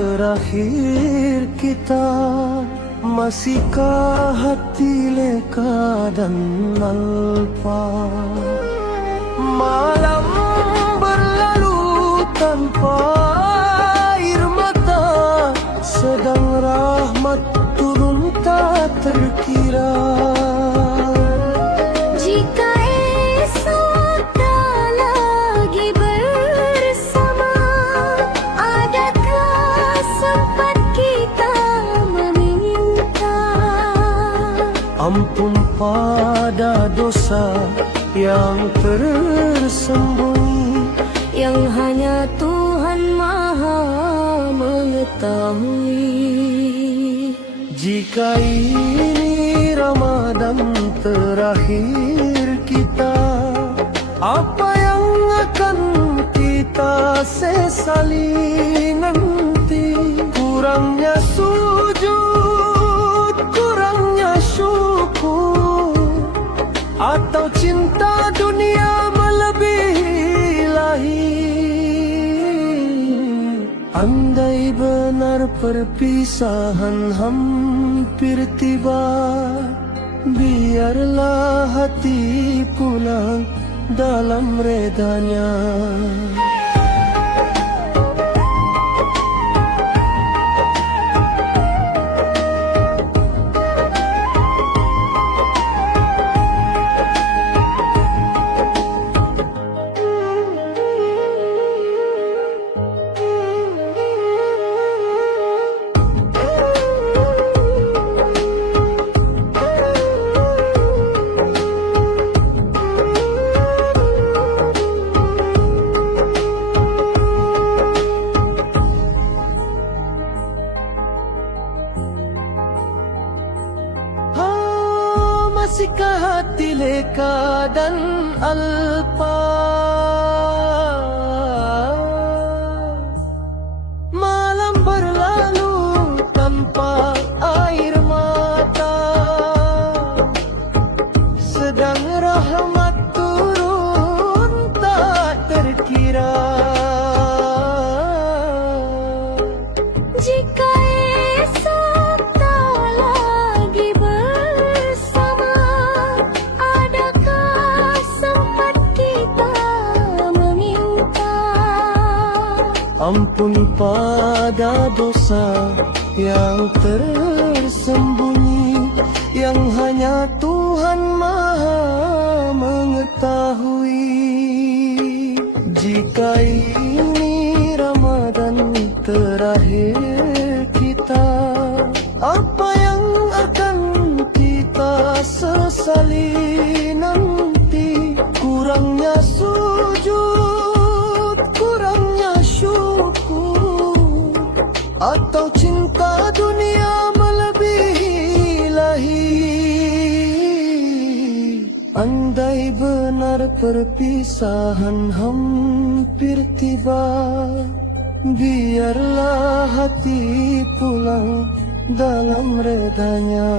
terakhir kita. Masihkah hati leka dan alpa? Malam berlalu tanpa air mata, sedang rahmat turun tak terkira. Jika esok tak lagi bersama, adakah sempat kita meminta ampun pada dosa yang tersembunyi, yang hanya Tuhan Maha mengetahui. jika ini Ramadan terakhir kita, apa yang akan kita sesali nanti? Kurangnya sujud, kurangnya syukur, atau cinta dunia melebihi lahir. Andai benar perpisahan hampir tiba, biarlah hati pulang dalam redanya. Masihkah hati leka dan alpa? Malam berlalu tanpa air mata, sedang rahmat turun tak terkira. Jika esok tak lagi bersama, adakah sempat kita meminta ampun pada dosa yang tersembunyi, yang hanya Tuhan Maha mengetahui. Jika ini Ramadan terakhir kita, apa yang akan kita sesali nanti? Kurangnya sujud, kurangnya syukur, atau cinta dunia melebihi lahir. Andai benar perpisahan hampir tiba, biarlah hati pulang dalam redanya.